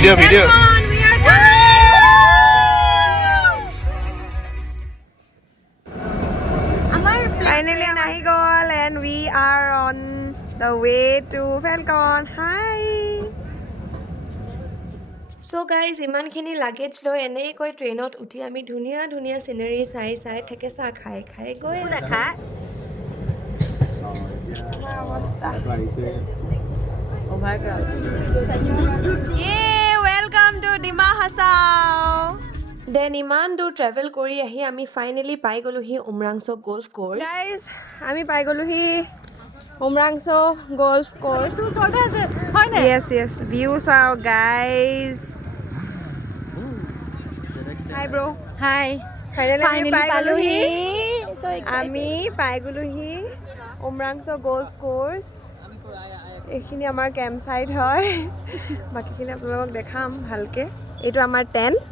Video. Finally Nahigol and we are on the way to Falcon. Hi. So guys, ইমানখিনি luggage লৈ এনেকৈ ট্ৰেইনত উঠি আমি ধুনীয়া ধুনীয়া সিনাৰি চাই চাই ঠেকেচা খাই খাই গৈ আছো। Welcome to Dima Hasao. Then ইমান দূৰ ট্ৰেভেল কৰি আহি আমি ফাইনেলি পাই গ'লোহি উমৰাংছো গল্ফ কোৰ্স। গাইজ আমি পাই গ'লোহি উমৰাংছো গল্ফ কোৰ্স। Yes, view চাও guys. Hi bro. Hi. Finally আমি পাই গ'লোহি উমৰাংছো গল্ফ কোৰ্স। এইখিনি আমাৰ কেম্প সাইট হয়। বাকিখিনি আপোনালোকক দেখাম ভালকে। এইটো আমাৰ টেন্ট।